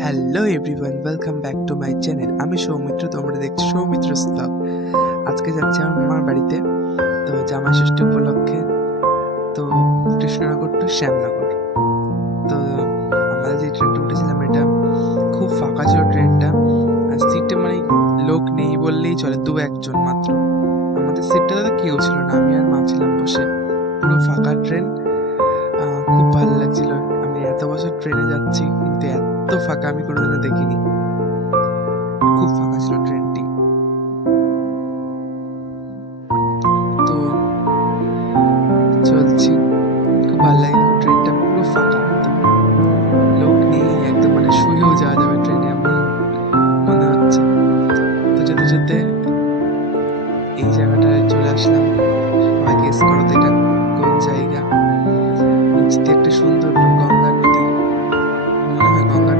Hello everyone, welcome back to my channel. আমি সৌমিত্র, তোমরা দেখছো সৌমিত্রস ব্লগ। আজকে যাচ্ছি আমার মামার বাড়িতে, তো জামাই ষষ্ঠী উপলক্ষে। তো কৃষ্ণনগর টু শ্যামনগর। তো আমরা যে ট্রেনটা উঠেছিলাম, এটা খুব ফাঁকা ছিল ট্রেনটা, আর সিটে মানে লোক নেই বললেই চলে, একজন মাত্র। আমাদের সিটটাতে তো কেউ ছিল না, আমি আর মা ছিলাম বসে। পুরো ফাঁকা ট্রেন, খুব ভালো লাগছিল। আমি এত বছর ট্রেনে যাচ্ছি, কিন্তু এত ফাঁকা আমি কোনোদিনও দেখিনি। খুব ফাঁকা ছিল ট্রেন।